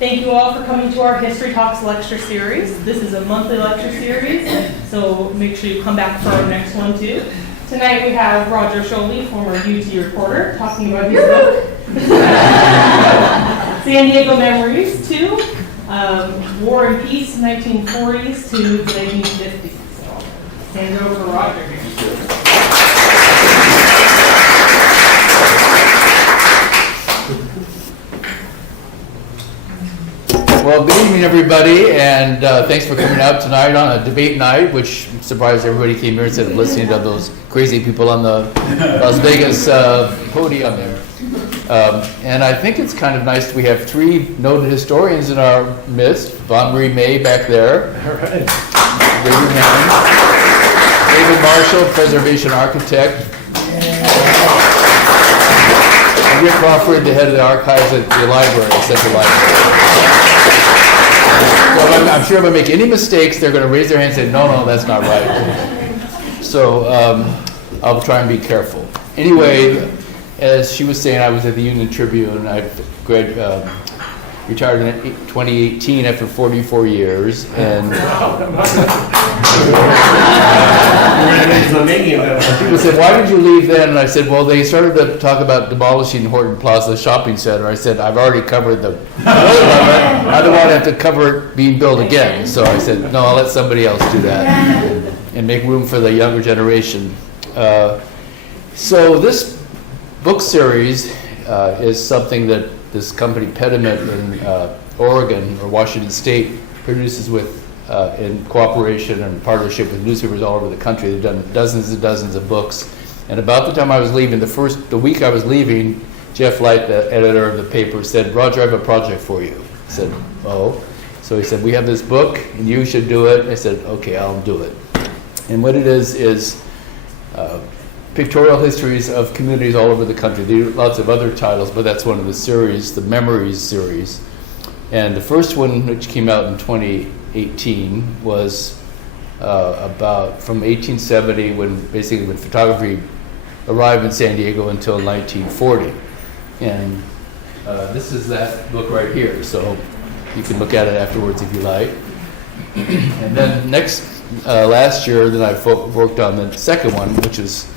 Thank you all for coming to our History Talks lecture series. This is a monthly lecture series, so make sure you come back for our next one too. Tonight we have Roger Showley, former UT reporter, talking about his book, San Diego Memories 2, War and Peace, 1940s to the 1950s. So, hand it over to Roger here. Well, good evening, everybody, and thanks for coming out tonight on a debate night, which I'm surprised everybody came here instead of listening to those crazy people on the Las Vegas podium there. And I think it's kind of nice we have three noted historians in our midst. Von Marie May back there. All right. David Marshall, preservation architect. And Rick Crawford, the head of the archives at the library, Central Library. So I'm sure if I make any mistakes, they're going to raise their hand and say, no, that's not right. So I'll try and be careful. Anyway, as she was saying, I was at the Union Tribune. I retired in 2018 after 44 years. And people said, why did you leave then? And I said, well, they started to talk about demolishing Horton Plaza Shopping Center. I said, I've already covered the I don't want to have to cover it being built again. So I said, no, I'll let somebody else do that and make room for the younger generation. So this book series is something that this company Epidemic in Oregon or Washington State produces with in cooperation and partnership with newspapers all over the country. They've done dozens and dozens of books. And about the time I was leaving, the week I was leaving, Jeff Light, the editor of the paper, said, Roger, I have a project for you. I said, oh. So he said, we have this book and you should do it. I said, okay, I'll do it. And what it is pictorial histories of communities all over the country. There are lots of other titles, but that's one of the series, the Memories series. And the first one, which came out in 2018, was about from 1870, when photography arrived in San Diego, until 1940. And this is that book right here, so you can look at it afterwards if you like. And then last year, then I worked on the second one, which is,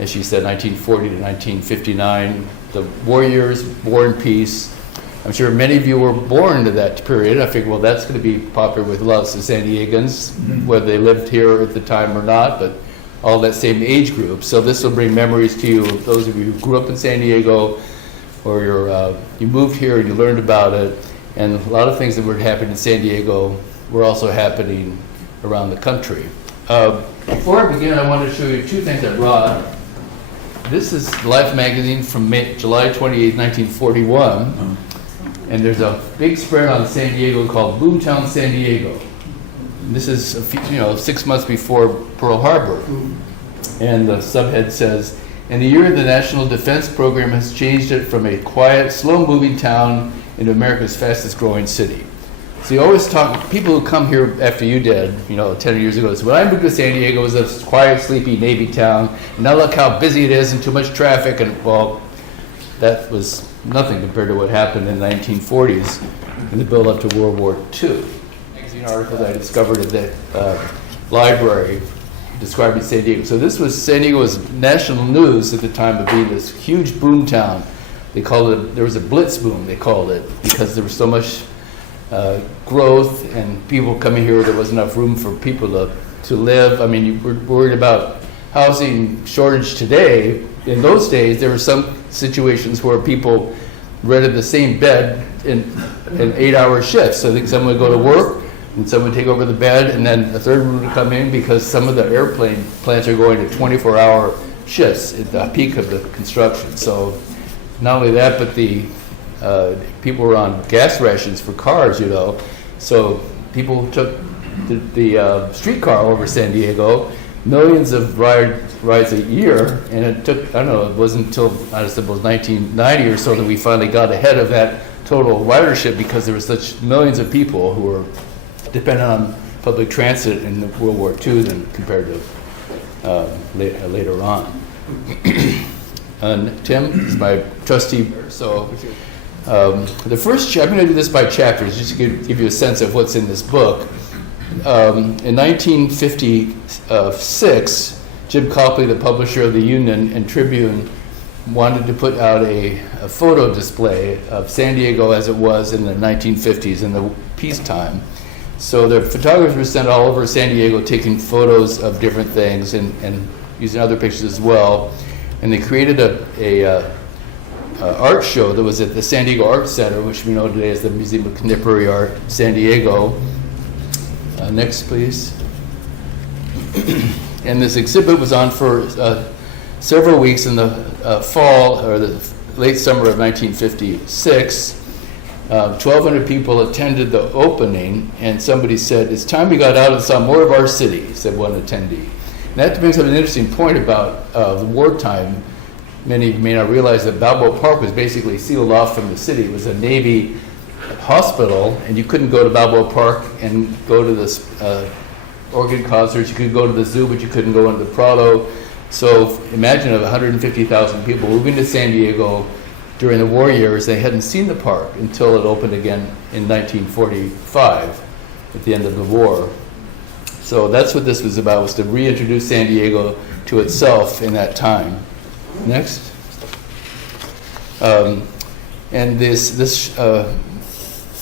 as she said, 1940 to 1959, the war years, War and Peace. I'm sure many of you were born to that period. I figured, well, that's going to be popular with lots of San Diegans, whether they lived here at the time or not, but all that same age group. So this will bring memories to you, those of you who grew up in San Diego, or you moved here and you learned about it. And a lot of things that were happening in San Diego were also happening around the country. Before I begin, I want to show you two things I brought. This is Life magazine from July 28, 1941. And there's a big spread on San Diego called Boomtown San Diego. And this is 6 months before Pearl Harbor. And the subhead says, in the year the National Defense Program has changed it from a quiet, slow-moving town into America's fastest growing city. So you always talk, people who come here after you did, 10 years ago, so when I moved to San Diego, it was a quiet, sleepy Navy town. And now look how busy it is and too much traffic. And well, that was nothing compared to what happened in the 1940s in the build-up to World War II. Magazine article that I discovered at the library describing San Diego. So San Diego was national news at the time of being this huge boom town. They called it, there was a blitz boom, they called it, because there was so much growth and people coming here, there wasn't enough room for people to live. I mean, you were worried about housing shortage today. In those days, there were some situations where people rented the same bed in 8-hour shifts. So I think someone would go to work and someone would take over the bed and then a third room would come in, because some of the airplane plants are going to 24-hour shifts at the peak of the construction. So not only that, but the people were on gas rations for cars, So people took the streetcar over San Diego, millions of rides a year, and it took, I don't know, it wasn't until, I suppose, 1990 or so that we finally got ahead of that total ridership, because there were such millions of people who were dependent on public transit in World War II than compared to later on. And Tim is my trustee. So The first, I'm going to do this by chapters, just to give you a sense of what's in this book. In 1956, Jim Copley, the publisher of the Union and Tribune, wanted to put out a photo display of San Diego as it was in the 1950s in the peacetime. So the photographers were sent all over San Diego taking photos of different things and using other pictures as well. And they created a art show that was at the San Diego Art Center, which we know today as the Museum of Contemporary Art, San Diego. Next, please. And this exhibit was on for several weeks in the fall or the late summer of 1956. 1,200 people attended the opening, and somebody said, "It's time we got out and saw more of our city," said one attendee. And that brings up an interesting point about the wartime. Many may not realize that Balboa Park was basically sealed off from the city. It was a Navy hospital, and you couldn't go to Balboa Park and go to the organ concerts. You could go to the zoo, but you couldn't go into the Prado. So imagine of 150,000 people moving to San Diego during the war years. They hadn't seen the park until it opened again in 1945 at the end of the war. So that's what this was about, was to reintroduce San Diego to itself in that time. Next. And this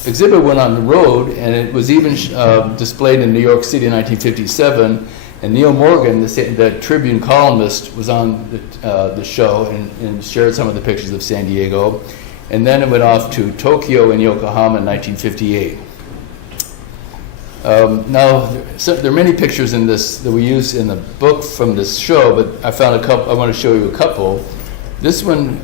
exhibit went on the road, and it was even displayed in New York City in 1957. And Neil Morgan, the Tribune columnist, was on the show and shared some of the pictures of San Diego. And then it went off to Tokyo and Yokohama in 1958. Now, there are many pictures in this that we use in the book from this show, but I found a couple. I want to show you a couple. This one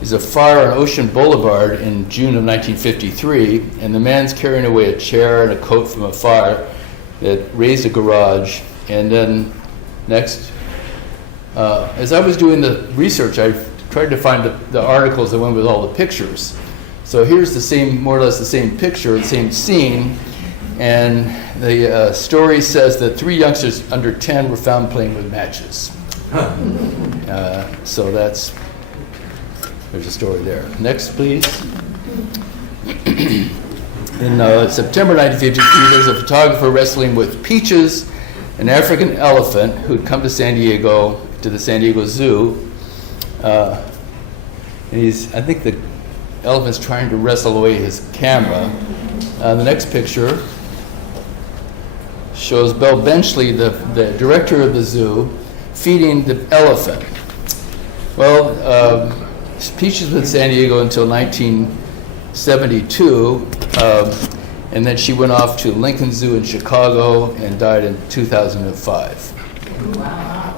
is a fire on Ocean Boulevard in June of 1953, and the man's carrying away a chair and a coat from a fire that raised a garage. And then next, as I was doing the research, I tried to find the articles that went with all the pictures. So here's the same, more or less the same picture, the same scene. And the story says that 3 youngsters under 10 were found playing with matches. So there's a story there. Next, please. In September 1953, there's a photographer wrestling with Peaches, an African elephant who'd come to San Diego, to the San Diego Zoo. And I think the elephant's trying to wrestle away his camera. The next picture shows Belle Benchley, the director of the zoo, feeding the elephant. Well, Peaches was in San Diego until 1972, and then she went off to Lincoln Zoo in Chicago and died in 2005. Wow.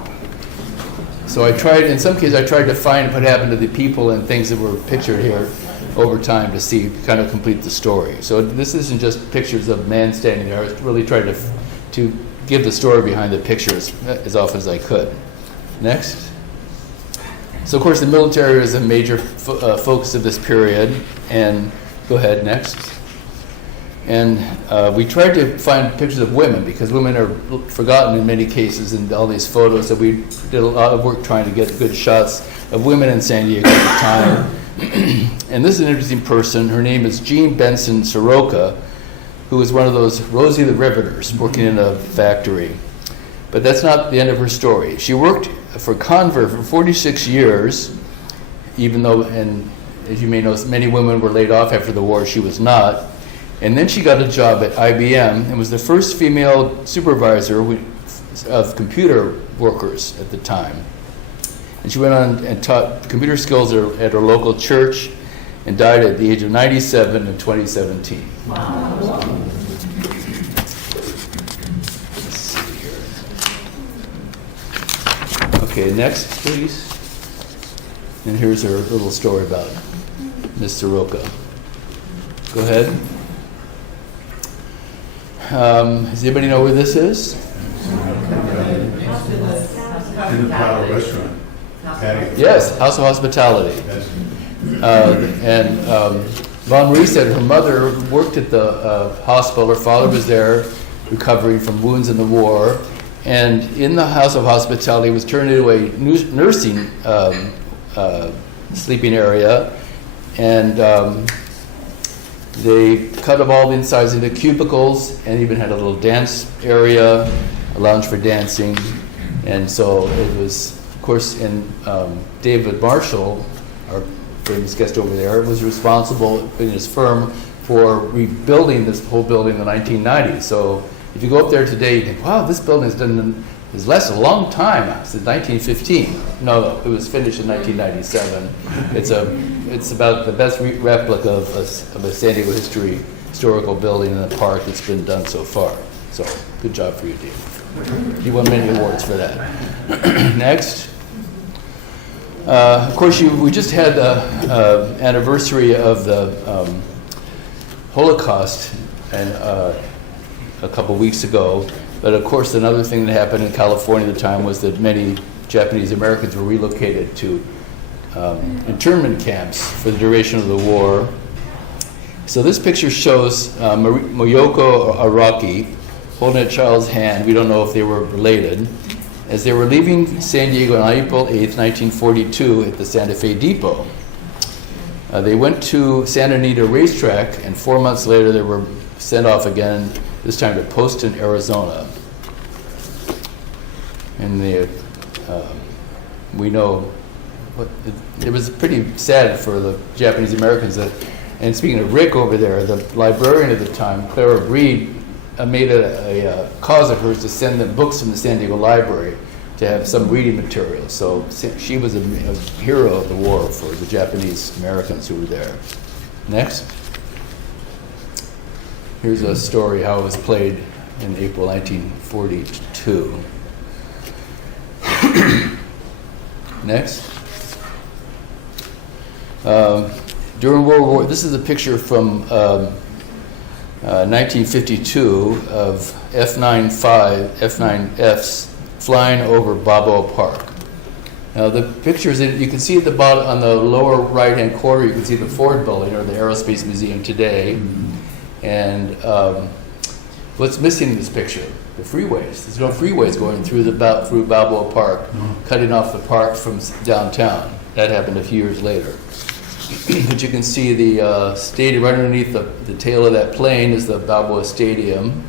So in some cases I tried to find what happened to the people and things that were pictured here over time to see, kind of complete the story. So this isn't just pictures of man standing there. I was really trying to give the story behind the pictures as often as I could. Next. So of course the military is a major focus of this period. And go ahead, next. And we tried to find pictures of women because women are forgotten in many cases in all these photos. So we did a lot of work trying to get good shots of women in San Diego at the time. And this is an interesting person. Her name is Jean Benson Soroka, who was one of those Rosie the Riveters working in a factory. But that's not the end of her story. She worked for Conver for 46 years, even though, and as you may know, many women were laid off after the war. She was not. And then she got a job at IBM and was the first female supervisor of computer workers at the time. And she went on and taught computer skills at her local church and died at the age of 97 in 2017. Wow. Let's see here. Okay, next, please. And here's her little story about Miss Soroka. Go ahead. Does anybody know where this is? In the Polio restaurant. Patio. Yes, House of Hospitality. And Von Marie said her mother worked at the hospital. Her father was there recovering from wounds in the war. And in the House of Hospitality was turned into a nursing sleeping area. And they cut up all the insides into cubicles and even had a little dance area, a lounge for dancing. And so it was, of course, in David Marshall, our famous guest over there, was responsible in his firm for rebuilding this whole building in the 1990s. So if you go up there today, you think, wow, this building has lasted a long time, since 1915. No, it was finished in 1997. It's about the best replica of a San Diego historical building in the park that's been done so far. So good job for you, Dave. You won many awards for that. Next. Of course, we just had the anniversary of the Holocaust and a couple weeks ago. But of course, another thing that happened in California at the time was that many Japanese Americans were relocated to internment camps for the duration of the war. So this picture shows Moyoko Araki holding a child's hand. We don't know if they were related. As they were leaving San Diego on April 8th, 1942 at the Santa Fe Depot. They went to Santa Anita Racetrack, and 4 months later they were sent off again, this time to Poston, Arizona. And we know it was pretty sad for the Japanese Americans that, and speaking of Rick over there, the librarian at the time, Clara Breed, made a cause of hers to send them books from the San Diego Library to have some reading material. So she was a hero of the war for the Japanese Americans who were there. Next. Here's a story how it was played in April 1942. Next. During World War, this is a picture from 1952 of F-9Fs flying over Balboa Park. Now the pictures, you can see at the bottom, on the lower right-hand corner, you can see the Ford Building, or the Aerospace Museum today. And what's missing in this picture? The freeways. There's no freeways going through Balboa Park, cutting off the park from downtown. That happened a few years later. But you can see the stadium right underneath the tail of that plane is the Balboa Stadium.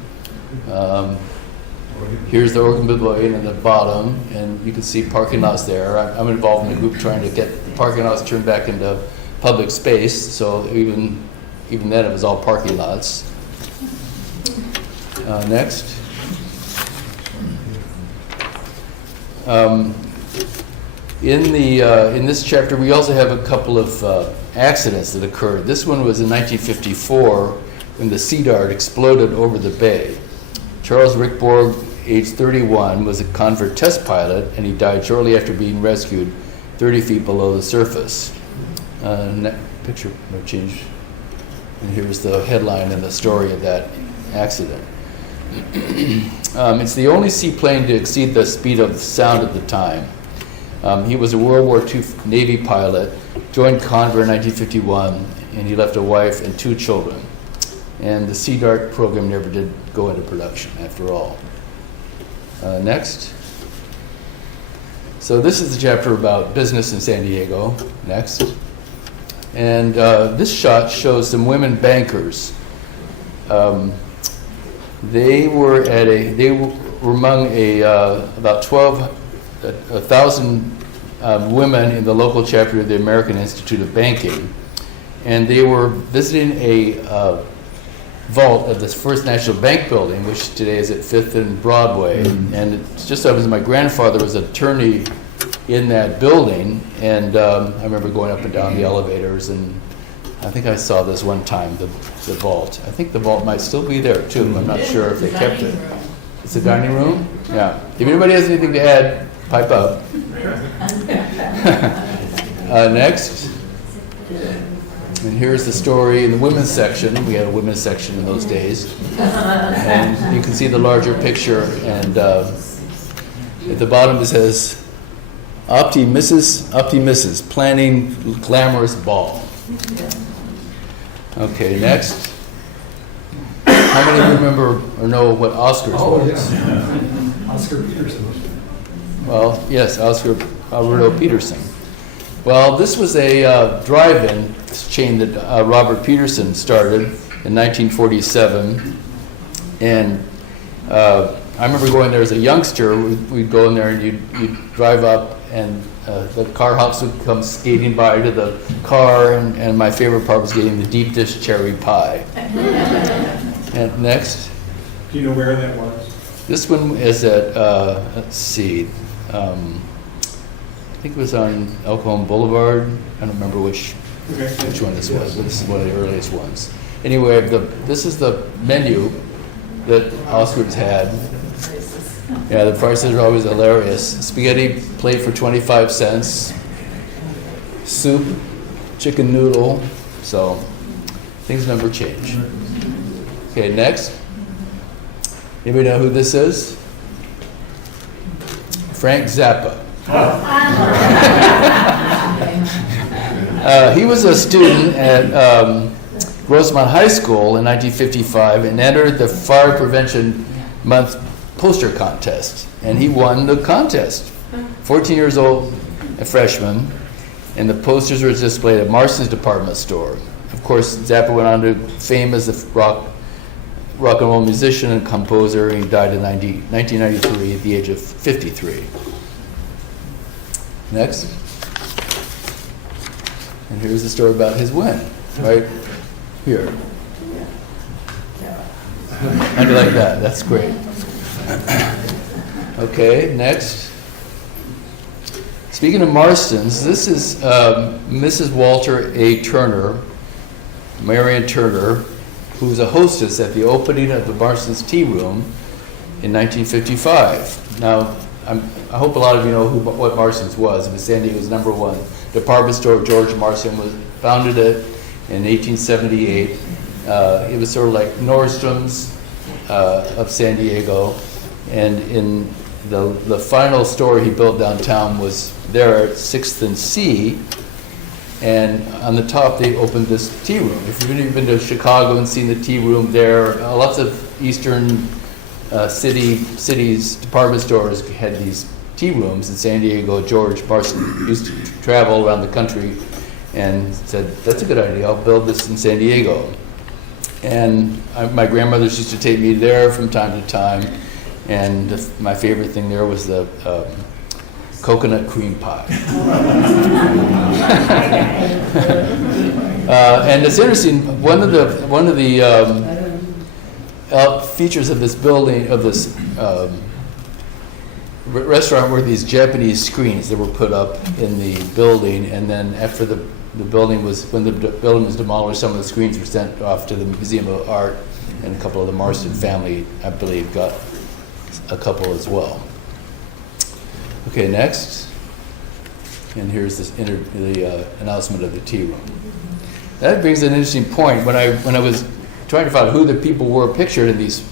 Here's the Organ Pavilion in the bottom, and you can see parking lots there. I'm involved in a group trying to get the parking lots turned back into public space, so even then it was all parking lots. Next. In this chapter, we also have a couple of accidents that occurred. This one was in 1954 when the Sea Dart exploded over the bay. Charles Rickborg, age 31, was a convert test pilot, and he died shortly after being rescued 30 feet below the surface. Picture no change. And here's the headline and the story of that accident. It's the only seaplane to exceed the speed of sound at the time. He was a World War II Navy pilot, joined Convair in 1951, and he left a wife and 2 children. And the Sea Dart program never did go into production, after all. Next. So this is the chapter about business in San Diego. Next. And this shot shows some women bankers. They were among about 1,000 women in the local chapter of the American Institute of Banking, and they were visiting a vault of this First National Bank building, which today is at 5th and Broadway. And it just so happens my grandfather was an attorney in that building, and I remember going up and down the elevators, and I think I saw this one time, the vault. I think the vault might still be there too. I'm not sure if they kept it. It's a dining room? Yeah. If anybody has anything to add, pipe up. Next. And here's the story in the women's section. We had a women's section in those days. And you can see the larger picture. And at the bottom it says, Opti-Mrs. planning glamorous ball. Okay, next. How many of you remember or know what Oscars was? Yeah. Oscar Peterson. Well, yes, Oscar Alberto Peterson. Well, this was a drive-in chain that Robert Peterson started in 1947. And I remember going there as a youngster. We'd go in there and you'd drive up and the car hops would come skating by to the car, and my favorite part was getting the deep dish cherry pie. And next. Do you know where that was? This one is at, let's see, I think it was on El Cajon Boulevard. I don't remember which one this was, but this is one of the earliest ones. Anyway, this is the menu that Oscars had. Yeah, the prices are always hilarious. Spaghetti plate for 25 cents. Soup, chicken noodle. So things never change. Okay, next. Anybody know who this is? Frank Zappa. He was a student at Rosemont High School in 1955 and entered the Fire Prevention Month poster contest, and he won the contest. 14 years old, a freshman, and the posters were displayed at Marstons department store. Of course, Zappa went on to fame as a rock and roll musician and composer, and he died in 1993 at the age of 53. Next. And here's the story about his win, right here. How do you like that? That's great. Okay, next. Speaking of Marstons, this is Mrs. Walter A. Turner, Marion Turner, who was a hostess at the opening of the Marstons Tea Room in 1955. Now, I hope a lot of you know what Marstons was. It was San Diego's #1 department store. George Marston founded it in 1878. It was sort of like Nordstrom's of San Diego. And in the final store he built downtown was there at 6th and C. And on the top, they opened this tea room. If you've been to Chicago and seen the tea room there, lots of eastern cities, department stores had these tea rooms. In San Diego, George Marston used to travel around the country and said, that's a good idea, I'll build this in San Diego. And my grandmothers used to take me there from time to time, and my favorite thing there was the coconut cream pie. And it's interesting. One of the features of this building, of this restaurant, were these Japanese screens that were put up in the building. And then after when the building was demolished, some of the screens were sent off to the Museum of Art, and a couple of the Marston family, I believe, got a couple as well. Okay, next. And here's the announcement of the tea room. That brings an interesting point. When I was trying to find out who the people were pictured in these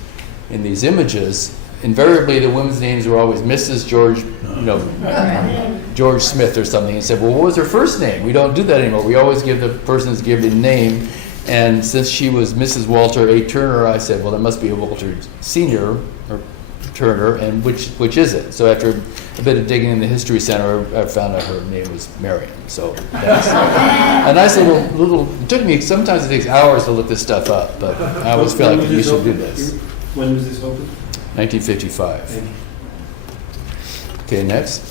images, invariably the women's names were always Mrs. George, George Smith or something. And said, well, what was her first name? We don't do that anymore. We always give the person's given name. And since she was Mrs. Walter A. Turner, I said, well, there must be a Walter Sr. or Turner, and which is it? So after a bit of digging in the History Center, I found out her name was Marion. So that's, and I said, well, it took me, sometimes it takes hours to look this stuff up, but I always feel like you should do this. When was this opened? 1955. Okay, next.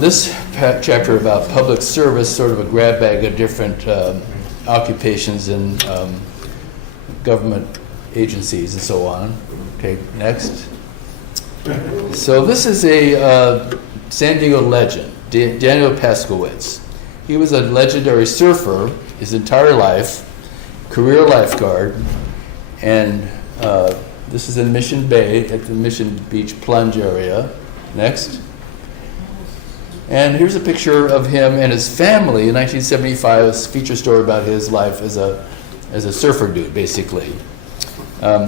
This chapter about public service, sort of a grab bag of different occupations and government agencies and so on. Okay, next. So this is a San Diego legend, Daniel Peskowitz. He was a legendary surfer his entire life, career lifeguard, and this is in Mission Bay at the Mission Beach Plunge area. Next. And here's a picture of him and his family in 1975, a feature story about his life as a surfer dude, basically.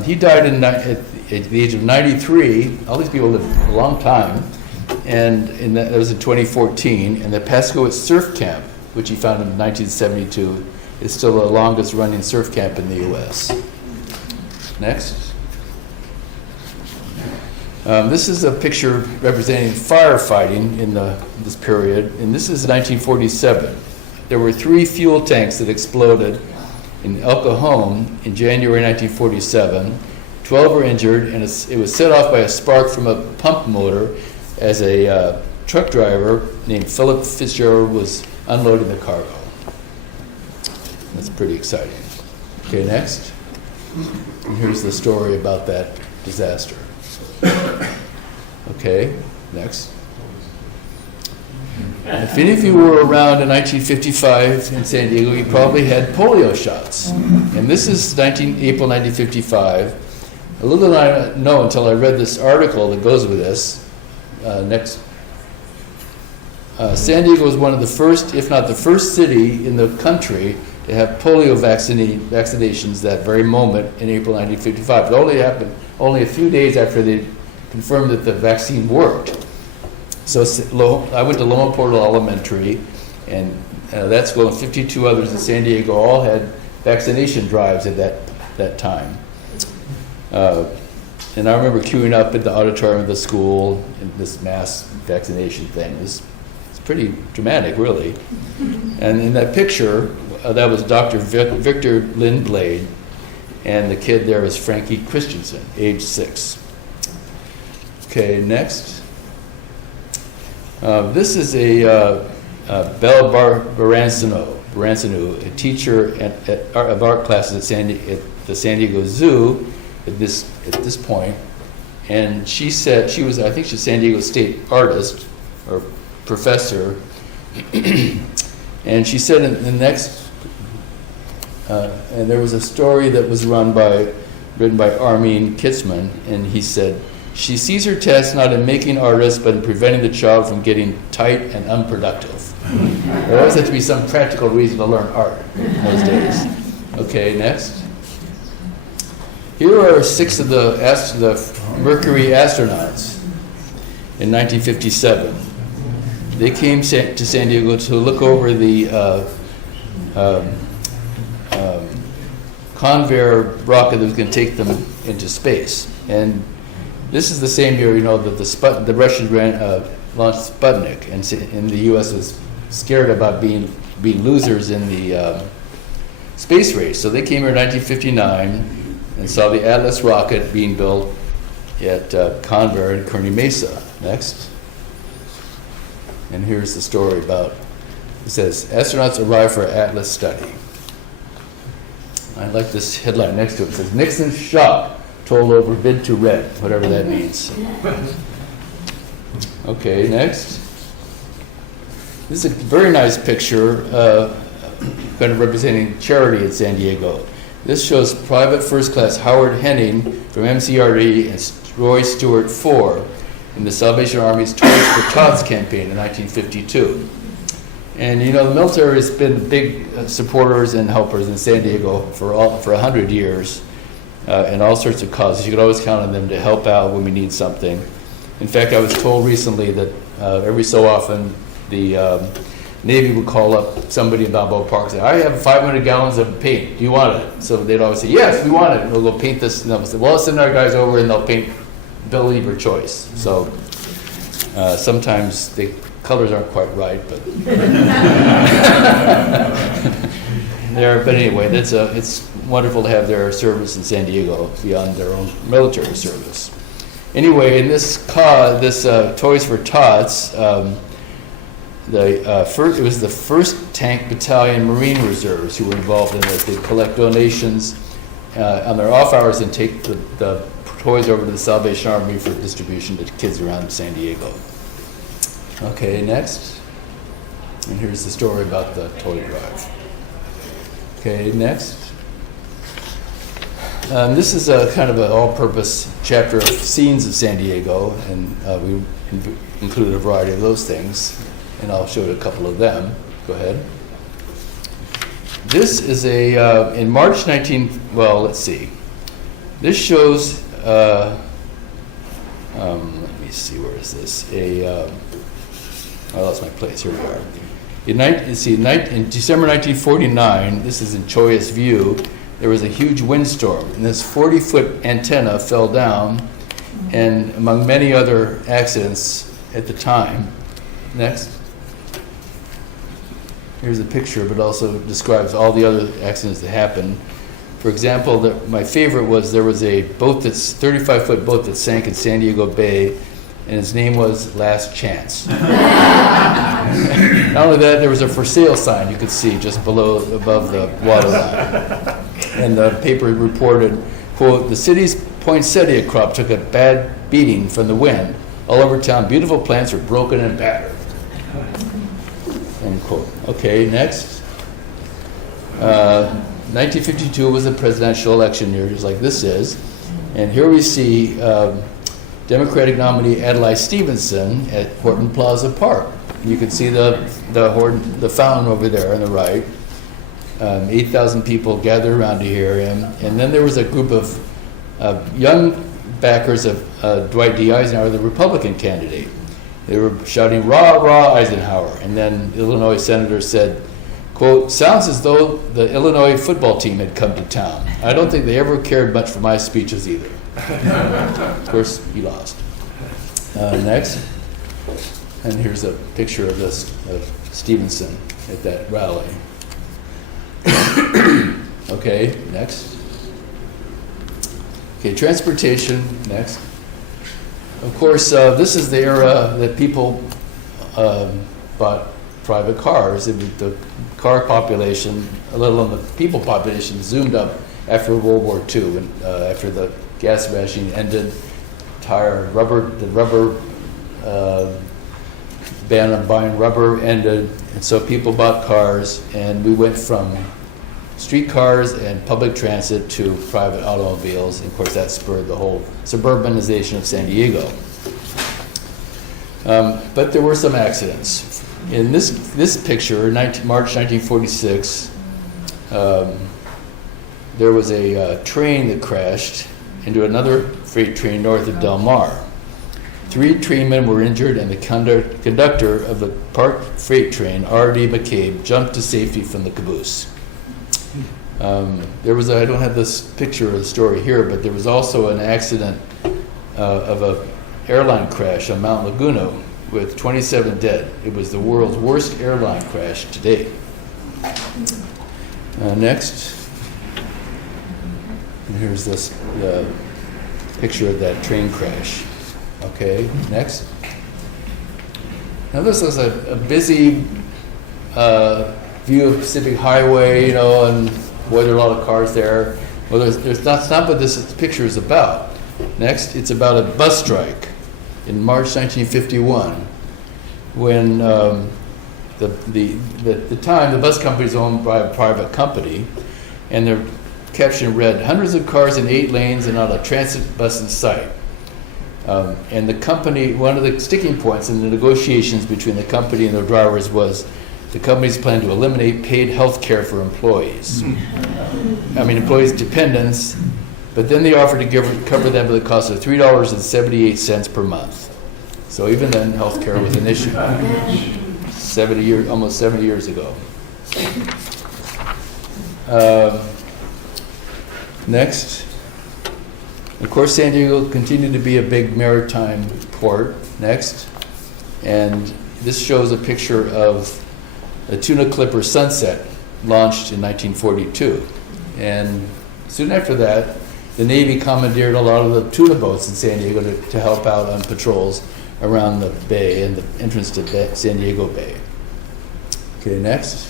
He died at the age of 93. All these people lived a long time, and that was in 2014. And the Peskowitz Surf Camp, which he founded in 1972, is still the longest running surf camp in the U.S. Next. This is a picture representing firefighting in this period, and this is 1947. There were 3 fuel tanks that exploded in El Cajon in January 1947. 12 were injured, and it was set off by a spark from a pump motor as a truck driver named Philip Fitzgerald was unloading the cargo. That's pretty exciting. Okay, next. And here's the story about that disaster. Okay, next. If any of you were around in 1955 in San Diego, you probably had polio shots. And this is April 1955. A little did I know until I read this article that goes with this. Next. San Diego was one of the first, if not the first city in the country to have polio vaccinations that very moment in April 1955. It only happened only a few days after they confirmed that the vaccine worked. So I went to Loma Portal Elementary, and that school and 52 others in San Diego all had vaccination drives at that time. And I remember queuing up at the auditorium of the school in this mass vaccination thing. It's pretty dramatic, really. And in that picture, that was Dr. Victor Lindblade, and the kid there was Frankie Christensen, age 6. Okay, next. This is a Belle Branson, a teacher of art classes at the San Diego Zoo at this point, and she said I think she's a San Diego State artist or professor, and she said in the next, and there was a story that was written by Armin Kitzman, and he said, she sees her task not in making artists, but in preventing the child from getting tight and unproductive. There always had to be some practical reason to learn art in those days. Okay, next. Here are 6 of the Mercury Astronauts in 1957. They came to San Diego to look over the Convair rocket that was going to take them into space. And this is the same year, that the Russians launched Sputnik, and the U.S. was scared about being losers in the space race. So they came here in 1959 and saw the Atlas rocket being built at Convair in Kearny Mesa. Next. And here's the story about, it says, astronauts arrive for Atlas study. I like this headline next to it. It says, Nixon's shock told over bid to red, whatever that means. Okay, next. This is a very nice picture kind of representing charity in San Diego. This shows Private First Class Howard Henning from MCRD and Roy Stewart IV in the Salvation Army's Toys for Tots campaign in 1952. And the military has been big supporters and helpers in San Diego for 100 years. And all sorts of causes. You could always count on them to help out when we need something. In fact, I was told recently that every so often the Navy would call up somebody in Balboa Park and say, I have 500 gallons of paint. Do you want it? So they'd always say, yes, we want it. And we'll go paint this. And they'll say, well, send our guys over and they'll paint Bill of your choice. So sometimes the colors aren't quite right, but but anyway, it's wonderful to have their service in San Diego beyond their own military service. Anyway, in this Toys for Tots, it was the 1st Tank Battalion Marine Reserves who were involved in this. They'd collect donations on their off hours and take the toys over to the Salvation Army for distribution to kids around San Diego. Okay, next. And here's the story about the toy drive. Okay, next. This is a kind of an all-purpose chapter of scenes of San Diego, and we included a variety of those things, and I'll show you a couple of them. Go ahead. This is in March 19, well, let's see. This shows, let me see, where is this? I lost my place, here we are. In December 1949, this is in Choya's View, there was a huge windstorm, and this 40-foot antenna fell down and among many other accidents at the time. Next. Here's a picture, but also describes all the other accidents that happened. For example, my favorite was there was a boat that's 35-foot boat that sank in San Diego Bay, and its name was Last Chance. Not only that, there was a for sale sign you could see just above the waterline. And the paper reported, quote, "The city's poinsettia crop took a bad beating from the wind. All over town, beautiful plants were broken and battered." End quote. Okay, next. 1952 was a presidential election year, just like this is. And here we see Democratic nominee Adlai Stevenson at Horton Plaza Park. You can see the fountain over there on the right. 8,000 people gathered around to hear him. And then there was a group of young backers of Dwight D. Eisenhower, the Republican candidate. They were shouting, "Rah, rah, Eisenhower." And then the Illinois senator said, quote, "Sounds as though the Illinois football team had come to town. I don't think they ever cared much for my speeches either." Of course, he lost. Next. And here's a picture of Stevenson at that rally. Okay, next. Okay, transportation, next. Of course, this is the era that people bought private cars. The car population, let alone the people population, zoomed up after World War II, and after the gas rationing ended, the rubber ban on buying rubber ended, and so people bought cars, and we went from streetcars and public transit to private automobiles, and of course that spurred the whole suburbanization of San Diego. But there were some accidents. In this picture, March 1946, there was a train that crashed into another freight train north of Del Mar. 3 trainmen were injured, and the conductor of the parked freight train, R.D. McCabe, jumped to safety from the caboose. I don't have this picture of the story here, but there was also an accident of an airline crash on Mount Laguna with 27 dead. It was the world's worst airline crash to date. Next. And here's this picture of that train crash. Okay, next. Now this is a busy view of Pacific Highway, and boy, there are a lot of cars there. Well, that's not what this picture is about. Next, it's about a bus strike in March 1951, when the bus company is owned by a private company, and their caption read, "Hundreds of cars in 8 lanes and not a transit bus in sight." And the company, one of the sticking points in the negotiations between the company and their drivers was the company's plan to eliminate paid health care for employees. Employees' dependents, but then they offered to cover them with the cost of $3.78 per month. So even then, health care was an issue. Almost 70 years ago. Next. Of course, San Diego continued to be a big maritime port. Next. And this shows a picture of the Tuna Clippers sunset, launched in 1942. And soon after that, the Navy commandeered a lot of the tuna boats in San Diego to help out on patrols around the bay and the entrance to San Diego Bay. Okay, next.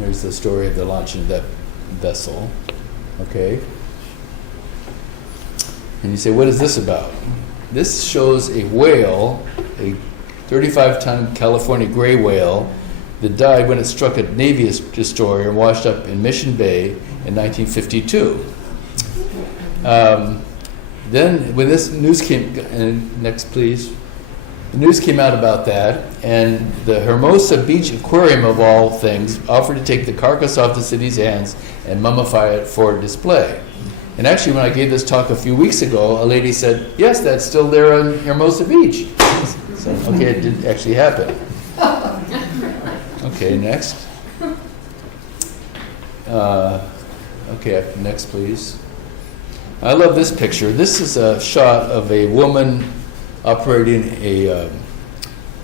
There's the story of the launching of that vessel. Okay. And you say, what is this about? This shows a whale, a 35-ton California gray whale, that died when it struck a Navy destroyer and washed up in Mission Bay in 1952. Then when this news came, next please, the news came out about that, and the Hermosa Beach Aquarium, of all things, offered to take the carcass off the city's hands and mummify it for display. And actually, when I gave this talk a few weeks ago, a lady said, yes, that's still there on Hermosa Beach. So, okay, it did actually happen. Okay, next. Okay, next, please. I love this picture. This is a shot of a woman operating a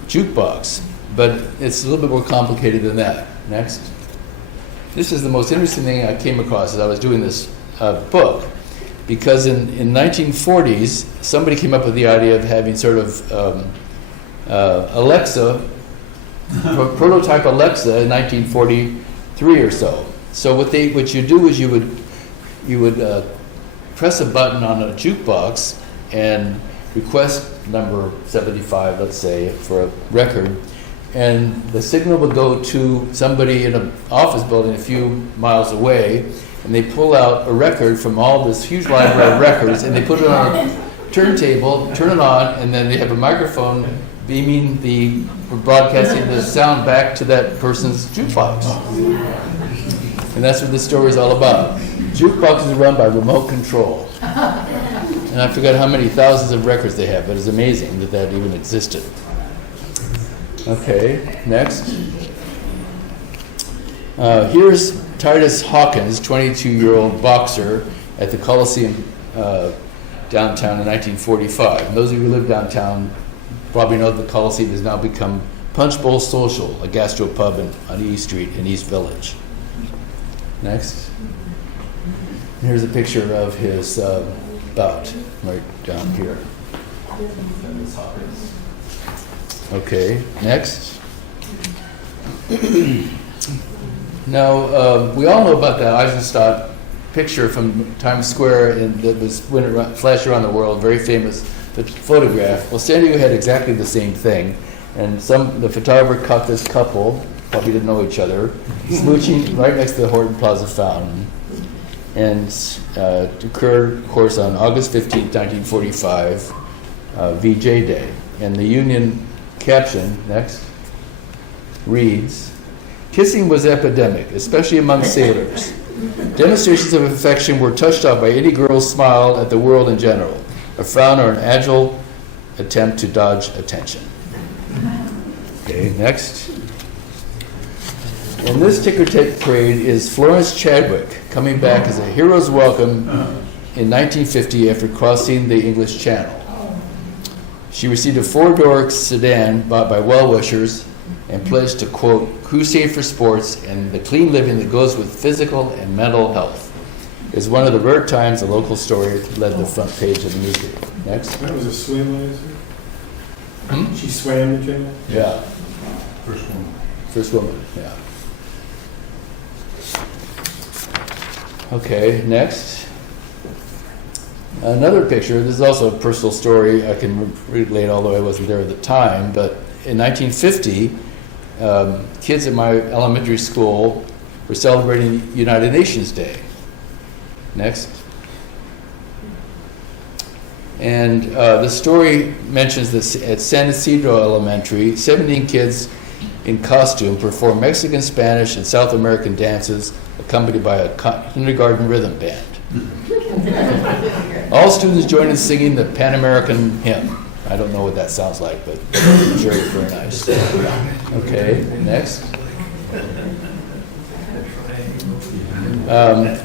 jukebox, but it's a little bit more complicated than that. Next. This is the most interesting thing I came across as I was doing this book, because in 1940s, somebody came up with the idea of having sort of Alexa, prototype Alexa in 1943 or so. So what you do is you would press a button on a jukebox and request number 75, let's say, for a record, and the signal would go to somebody in an office building a few miles away, and they pull out a record from all this huge library of records, and they put it on a turntable, turn it on, and then they have a microphone beaming broadcasting the sound back to that person's jukebox. And that's what this story is all about. Jukeboxes are run by remote control. And I forgot how many thousands of records they have, but it's amazing that even existed. Okay, next. Here's Titus Hawkins, 22-year-old boxer at the Coliseum downtown in 1945. And those of you who live downtown probably know that the Coliseum has now become Punch Bowl Social, a gastropub on E Street in East Village. Next. Here's a picture of his bout, right down here. Okay, next. Now, we all know about the Eisenstadt picture from Times Square that was when it flashed around the world, very famous photograph. Well, San Diego had exactly the same thing, and the photographer caught this couple, probably didn't know each other, smooching right next to the Horton Plaza fountain. And it occurred, of course, on August 15th, 1945, VJ Day. And the Union caption, next, reads, "Kissing was epidemic, especially among sailors. Demonstrations of affection were touched off by any girl's smile at the world in general, a frown or an agile attempt to dodge attention." Okay, next. And this ticker tape parade is Florence Chadwick coming back as a hero's welcome in 1950 after crossing the English Channel. She received a four-door sedan bought by well-wishers and pledged to, quote, crusade for sports and the clean living that goes with physical and mental health. It's one of the rare times a local story led the front page of the newspaper. Next. That was a swim, I assume? She swam the channel? Yeah. First one. First woman, yeah. Okay, next. Another picture, this is also a personal story I can relate, although I wasn't there at the time, but in 1950, kids at my elementary school were celebrating United Nations Day. Next. And the story mentions this at San Isidro Elementary, 17 kids in costume perform Mexican, Spanish, and South American dances accompanied by a kindergarten rhythm band. All students join in singing the Pan American hymn. I don't know what that sounds like, but I'm sure it's very nice. Okay, next.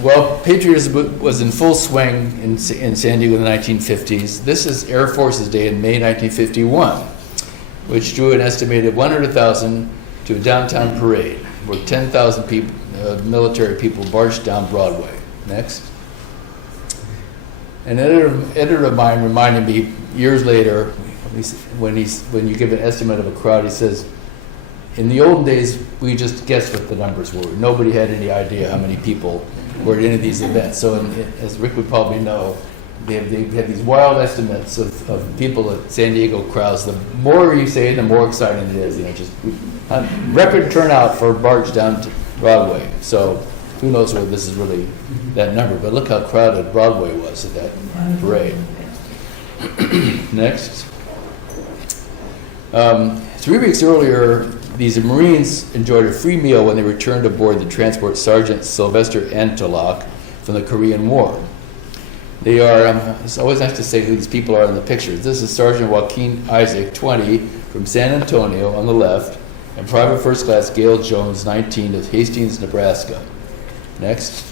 Well, patriotism was in full swing in San Diego in the 1950s. This is Air Force's Day in May 1951, which drew an estimated 100,000 to a downtown parade where 10,000 people, military people marched down Broadway. Next. An editor of mine reminded me years later, when you give an estimate of a crowd, he says, in the old days, we just guessed what the numbers were. Nobody had any idea how many people were at any of these events. So as Rick would probably know, they have these wild estimates of people at San Diego crowds. The more you say, the more exciting it is. Just record turnout for March down to Broadway. So who knows whether this is really that number. But look how crowded Broadway was at that parade. Next. 3 weeks earlier, these Marines enjoyed a free meal when they returned aboard the transport Sergeant Sylvester Antelock from the Korean War. They are, it's always nice to say who these people are in the pictures. This is Sergeant Joaquin Isaac, 20, from San Antonio on the left, and Private First Class Gail Jones, 19, of Hastings, Nebraska. Next.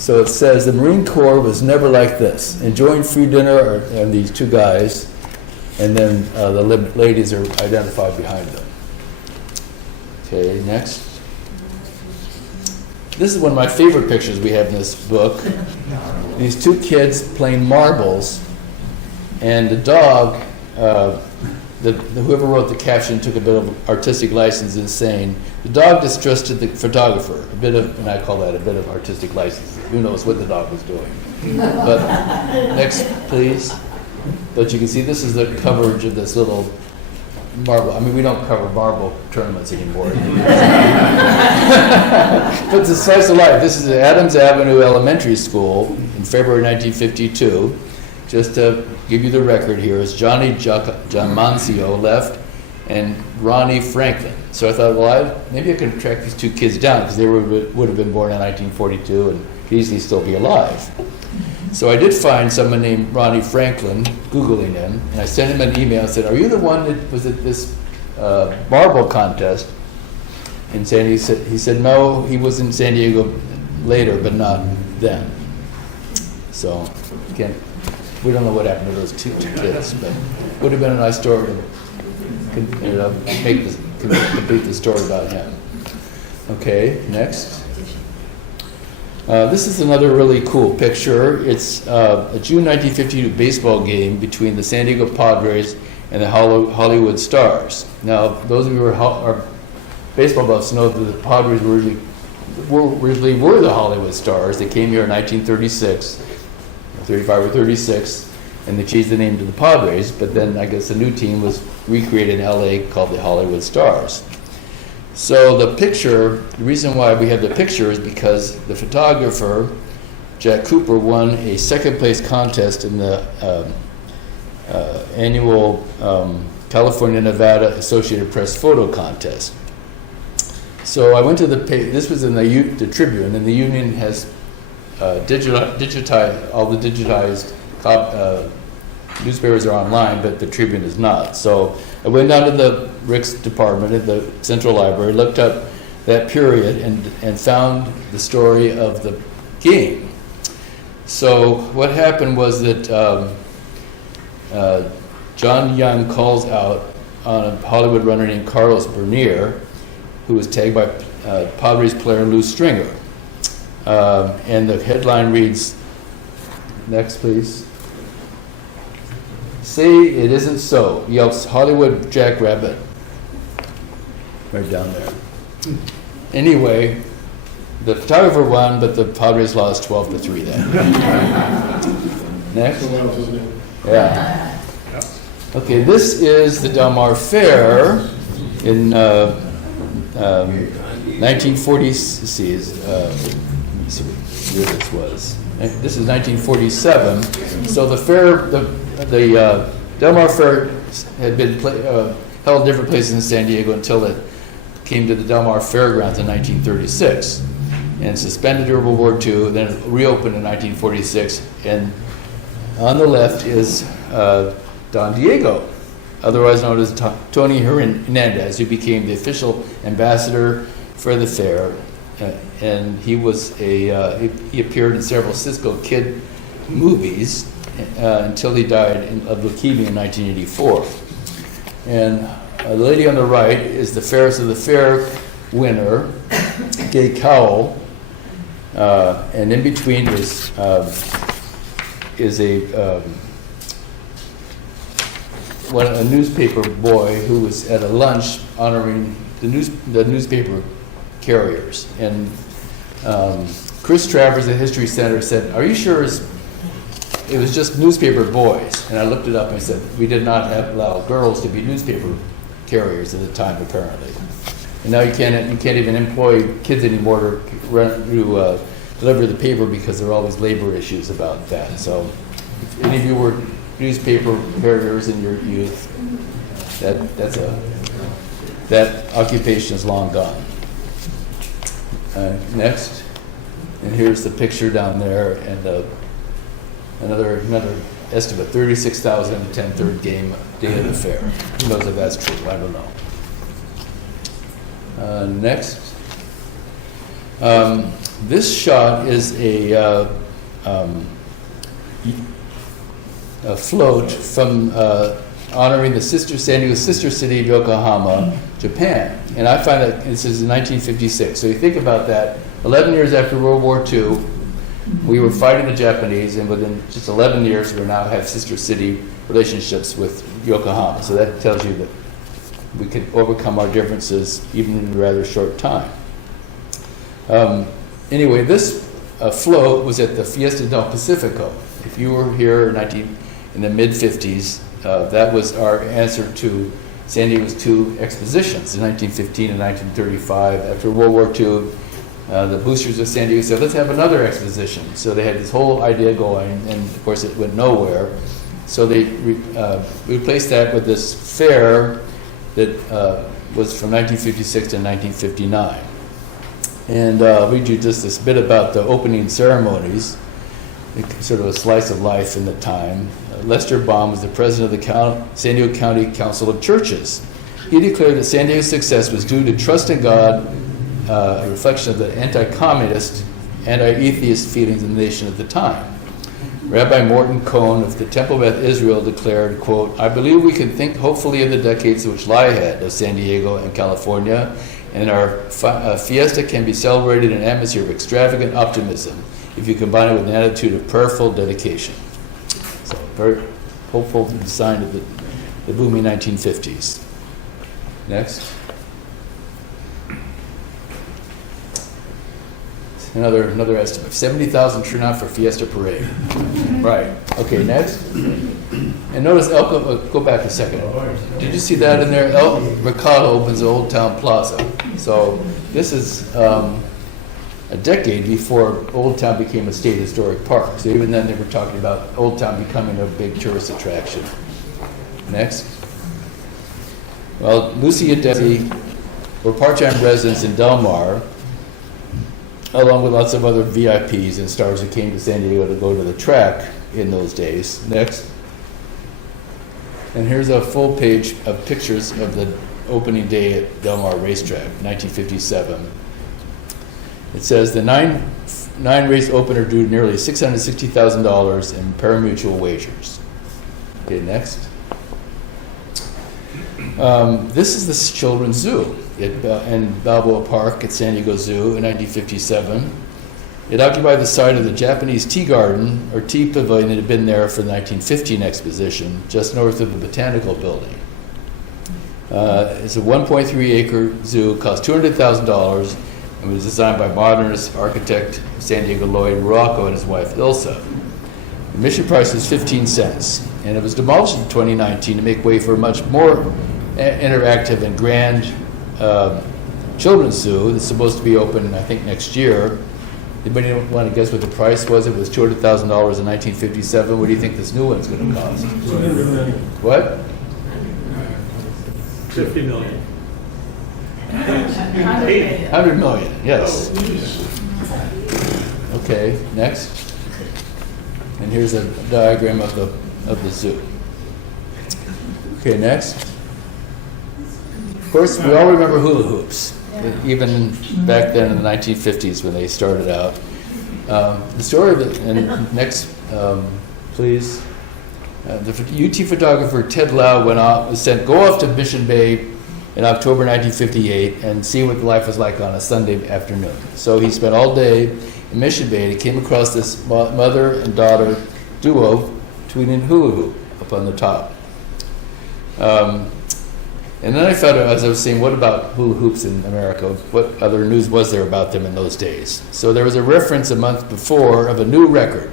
So it says, the Marine Corps was never like this. Enjoying free dinner and these two guys, and then the ladies are identified behind them. Okay, next. This is one of my favorite pictures we have in this book. These two kids playing marbles, and the dog, whoever wrote the caption took a bit of artistic license in saying, the dog distrusted the photographer, and I call that a bit of artistic license. Who knows what the dog was doing. But next, please. But you can see this is the coverage of this little marble. I mean, we don't cover marble tournaments anymore. But it's a slice of life. This is at Adams Avenue Elementary School in February 1952. Just to give you the record here, is Johnny Giamancio left and Ronnie Franklin. So I thought, well, maybe I can track these two kids down because they would have been born in 1942 and could easily still be alive. So I did find someone named Ronnie Franklin, Googling him, and I sent him an email and said, are you the one that was at this marble contest in San Diego? He said, no, he was in San Diego later, but not then. So, again, we don't know what happened to those two kids, but it would have been a nice story to complete the story about him. Okay, next. This is another really cool picture. It's a June 1952 baseball game between the San Diego Padres and the Hollywood Stars. Now, those of you who are baseball buffs know that the Padres originally were the Hollywood Stars. They came here in 1936, 35 or 36, and they changed the name to the Padres, but then I guess the new team was recreated in LA called the Hollywood Stars. So the picture, the reason why we have the picture is because the photographer, Jack Cooper, won a second place contest in the annual California-Nevada Associated Press photo contest. So I went to this was in the Tribune, and the Union has digitized, all the digitized newspapers are online, but the Tribune is not. So I went down to the Rick's department at the Central Library, looked up that period, and found the story of the game. So what happened was that John Young calls out on a Hollywood runner named Carlos Bernier, who was tagged by Padres player Lou Stringer. And the headline reads, next please. Say it isn't so, yelps Hollywood Jackrabbit. Right down there. Anyway, the photographer won, but the Padres lost 12-3 then. Next. Yeah. Okay, this is the Del Mar Fair in 1940. Let's see where this was. This is 1947. So the fair, the Del Mar Fair had been held in different places in San Diego until it came to the Del Mar Fairgrounds in 1936, and suspended during World War II. Then it reopened in 1946. And on the left is Don Diego, otherwise known as Tony Hernandez, who became the official ambassador for the fair. And he was he appeared in several Cisco Kid movies until he died of leukemia in 1984. And the lady on the right is the Fairest of the Fair winner, Gay Cowell, and in between is a newspaper boy who was at a lunch honoring the newspaper carriers. And Chris Travers at History Center said, "Are you sure it was just newspaper boys?" And I looked it up and I said, we did not allow girls to be newspaper carriers at the time, apparently. And now you can't even employ kids anymore to deliver the paper because there are all these labor issues about that. So if any of you were newspaper carriers in your youth, that occupation is long gone. Next, and here's the picture down there, and another estimate, 36,000 attend third game day of the fair. Who knows if that's true? I don't know. Next, This shot is a float from honoring the San Diego sister city of Yokohama, Japan. And I find that this is in 1956. So you think about that, 11 years after World War II, we were fighting the Japanese, and within just 11 years, we now have sister city relationships with Yokohama. So that tells you that we could overcome our differences even in a rather short time. Anyway, this float was at the Fiesta Del Pacifico. If you were here in the mid-50s, that was our answer to San Diego's two expositions in 1915 and 1935. After World War II, the boosters of San Diego said, let's have another exposition. So they had this whole idea going, and of course it went nowhere. So they replaced that with this fair that was from 1956 to 1959. And I'll read you just this bit about the opening ceremonies, sort of a slice of life in the time. Lester Baum was the president of the San Diego County Council of Churches. He declared that San Diego's success was due to trust in God, a reflection of the anti-communist, anti-atheist feelings in the nation at the time. Rabbi Morton Cohn of the Temple of Beth Israel declared, quote, I believe we can think hopefully of the decades which lie ahead of San Diego and California, and our fiesta can be celebrated in an atmosphere of extravagant optimism if you combine it with an attitude of prayerful dedication. So, very hopeful sign of the booming 1950s. Next. Another estimate. 70,000 turn out for Fiesta Parade. Right. Okay, next. And notice, go back a second. Did you see that in there? El Mercado opens the Old Town Plaza. So this is a decade before Old Town became a state historic park. So even then they were talking about Old Town becoming a big tourist attraction. Next. Well, Lucy and Desi were part-time residents in Del Mar, along with lots of other VIPs and stars who came to San Diego to go to the track in those days. Next. And here's a full page of pictures of the opening day at Del Mar Racetrack, 1957. It says the nine race opener drew nearly $660,000 in pari-mutuel wagers. Okay, next. This is the Children's Zoo in Balboa Park at San Diego Zoo in 1957. It occupied the site of the Japanese tea garden, or tea pavilion that had been there for the 1915 exposition, just north of the Botanical Building. It's a 1.3-acre zoo, cost $200,000, and was designed by modernist architect San Diego Lloyd Morocco and his wife Ilsa. The admission price was 15 cents, and it was demolished in 2019 to make way for a much more interactive and grand children's zoo that's supposed to be open, I think, next year. Anybody want to guess what the price was? It was $200,000 in 1957. What do you think this new one's going to cost? What? 50 million. 100 million, yes. Okay, next. And here's a diagram of the zoo. Okay, next. Of course, we all remember hula hoops, even back then in the 1950s when they started out. The story of it, and next, please. The UT photographer Ted Lau go off to Mission Bay in October 1958 and see what life was like on a Sunday afternoon. So he spent all day in Mission Bay and he came across this mother and daughter duo tweeting hula hoop up on the top. And then I found out, as I was saying, what about hula hoops in America? What other news was there about them in those days? So there was a reference a month before of a new record,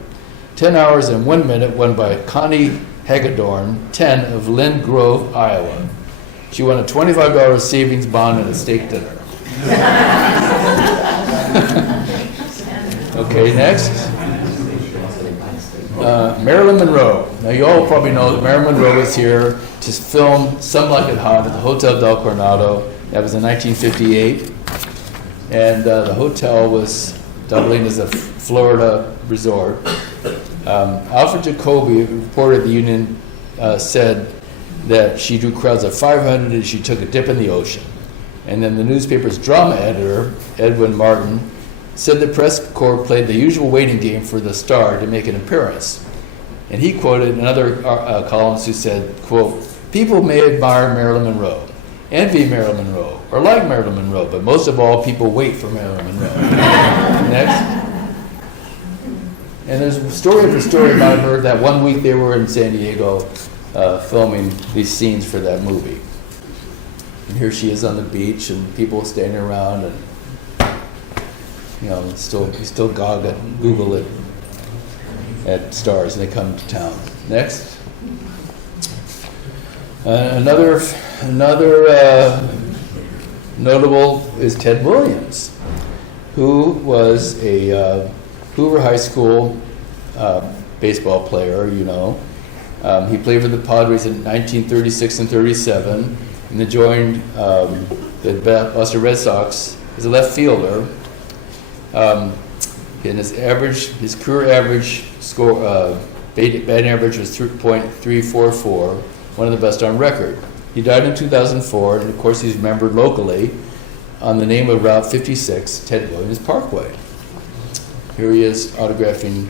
10 hours and 1 minute, won by Connie Hagedorn, 10 of Lynn Grove, Iowa. She won a $25 savings bond and a steak dinner. Okay, next. Marilyn Monroe. Now you all probably know that Marilyn Monroe was here to film Some Like It Hot at the Hotel Del Coronado. That was in 1958. And the hotel was doubling as a Florida resort. Alfred Jacoby, reporter at the Union, said that she drew crowds of 500 as she took a dip in the ocean. And then the newspaper's drama editor, Edwin Martin, said the press corps played the usual waiting game for the star to make an appearance. And he quoted another columnist who said, quote, "People may admire Marilyn Monroe, envy Marilyn Monroe, or like Marilyn Monroe, but most of all, people wait for Marilyn Monroe." Next. And there's story after story about her that one week they were in San Diego filming these scenes for that movie. And here she is on the beach and people standing around and, you know, you still Google it at stars and they come to town. Next. Another notable is Ted Williams, who was a Hoover High School baseball player, you know. He played for the Padres in 1936 and 37, and then joined the Boston Red Sox as a left fielder. And his career average score, batting average was 3.344, one of the best on record. He died in 2004, and of course he's remembered locally on the name of Route 56, Ted Williams Parkway. Here he is autographing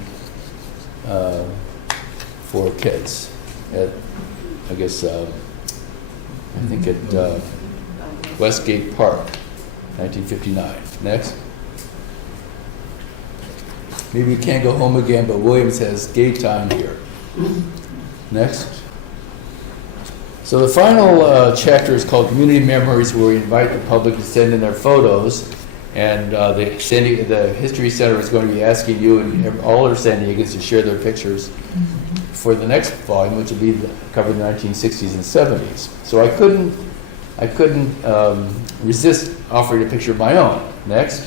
for kids at, I guess, I think at Westgate Park, 1959. Next. Maybe we can't go home again, but Williams has gay time here. Next. So the final chapter is called Community Memories, where we invite the public to send in their photos. And the History Center is going to be asking you and all our San Diegans to share their pictures for the next volume, which will be covering the 1960s and 70s. So I couldn't resist offering a picture of my own. Next.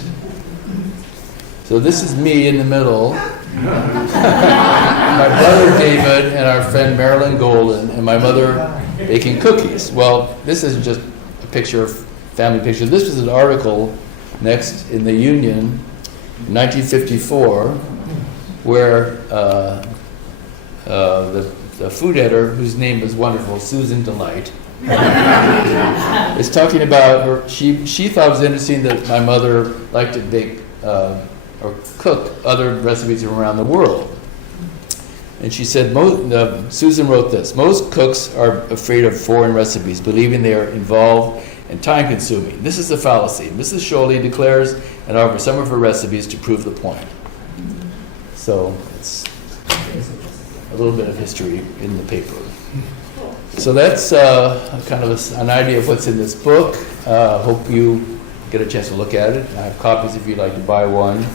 So this is me in the middle, my brother David, and our friend Marilyn Golden, and my mother baking cookies. Well, this isn't just a picture of family picture. This was an article next in the Union in 1954, where the food editor, whose name is wonderful, Susan Delight, is talking about her. She thought it was interesting that my mother liked to bake or cook other recipes from around the world. And she said, Susan wrote this, "Most cooks are afraid of foreign recipes, believing they are involved and time-consuming. This is a fallacy. Mrs. Showley declares and offers some of her recipes to prove the point." So it's a little bit of history in the paper. So that's kind of an idea of what's in this book. Hope you get a chance to look at it. I have copies if you'd like to buy one.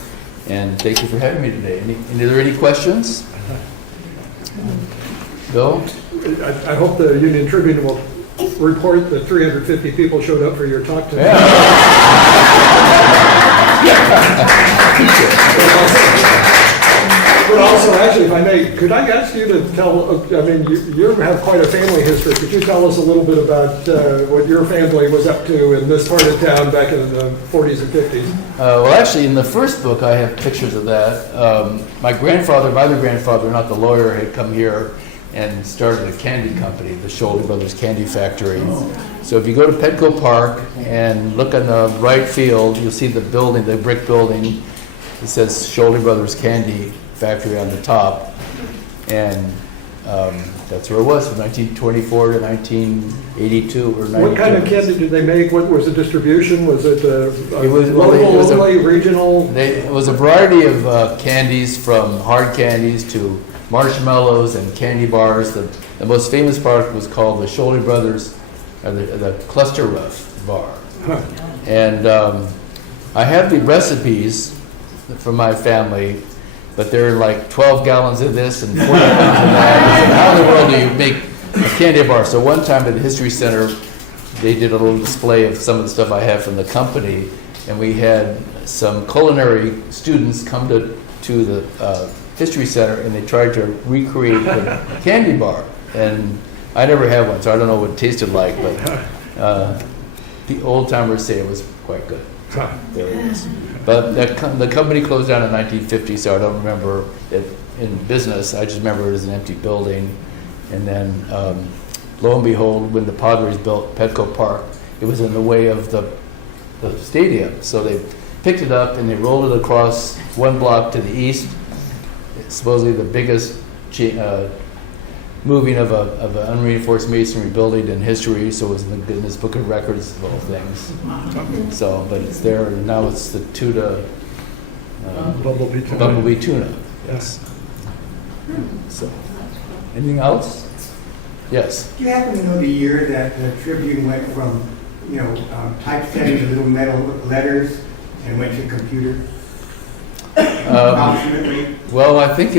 And thank you for having me today. Are there any questions? Bill? I hope the Union Tribune will report that 350 people showed up for your talk today. Yeah. But also, actually, if I may, could I ask you to tell, I mean, you have quite a family history. Could you tell us a little bit about what your family was up to in this part of town back in the 40s and 50s? Well, actually, in the first book, I have pictures of that. My other grandfather, not the lawyer, had come here and started a candy company, the Showley Brothers Candy Factory. So if you go to Petco Park and look on the right field, you'll see the building, the brick building. It says Showley Brothers Candy Factory on the top. And that's where it was from 1924 to 1982 or 92. What kind of candy did they make? What was the distribution? Was it locally, regional? It was a variety of candies, from hard candies to marshmallows and candy bars. The most famous product was called the Showley Brothers, the Cluster Rough bar. Huh. And I have the recipes from my family, but there are like 12 gallons of this and 40 gallons of that. And how in the world do you make a candy bar? So one time at the History Center, they did a little display of some of the stuff I have from the company, and we had some culinary students come to the History Center, and they tried to recreate the candy bar. And I never had one, so I don't know what it tasted like, but the old timers say it was quite good. There it is. But the company closed down in 1950, so I don't remember it in business. I just remember it as an empty building. And then, lo and behold, when the Padres built Petco Park, it was in the way of the stadium. So they picked it up and they rolled it across one block to the east. It's supposedly the biggest moving of an unreinforced masonry building in history, so it was in the Guinness Book of Records of all things. So, but it's there, and now it's the Tuna, Bumblebee Tuna. Yes. So, anything else? Yes. Do you happen to know the year that the Tribune went from, typesetting the little metal letters and went to computer? Approximately? Well, I think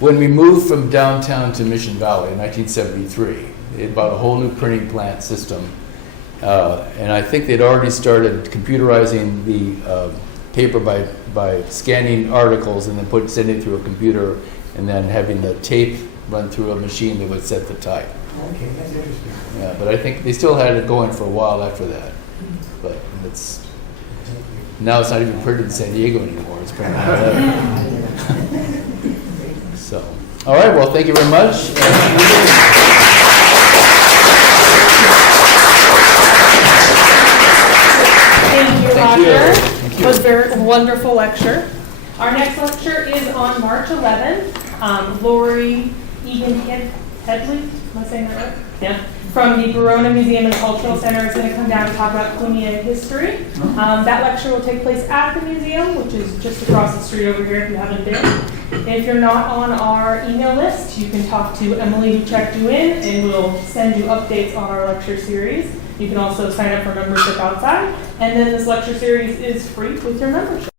when we moved from downtown to Mission Valley in 1973, they bought a whole new printing plant system. And I think they'd already started computerizing the paper by scanning articles and then sending it through a computer and then having the tape run through a machine that would set the type. Okay, that's interesting. Yeah, but I think they still had it going for a while after that. But now it's not even printed in San Diego anymore. It's printed in LA. So, all right, well, thank you very much. Thank you, Thank you. Roger. Thank you. It was a very wonderful lecture. Our next lecture is on March 11th. Lori Egan-Headley, am I saying that right? Yeah. From the Verona Museum and Cultural Center is going to come down and talk about Quenya history. That lecture will take place at the museum, which is just across the street over here if you haven't been. And if you're not on our email list, you can talk to Emily who checked you in, and we'll send you updates on our lecture series. You can also sign up for membership outside. And then this lecture series is free with your membership.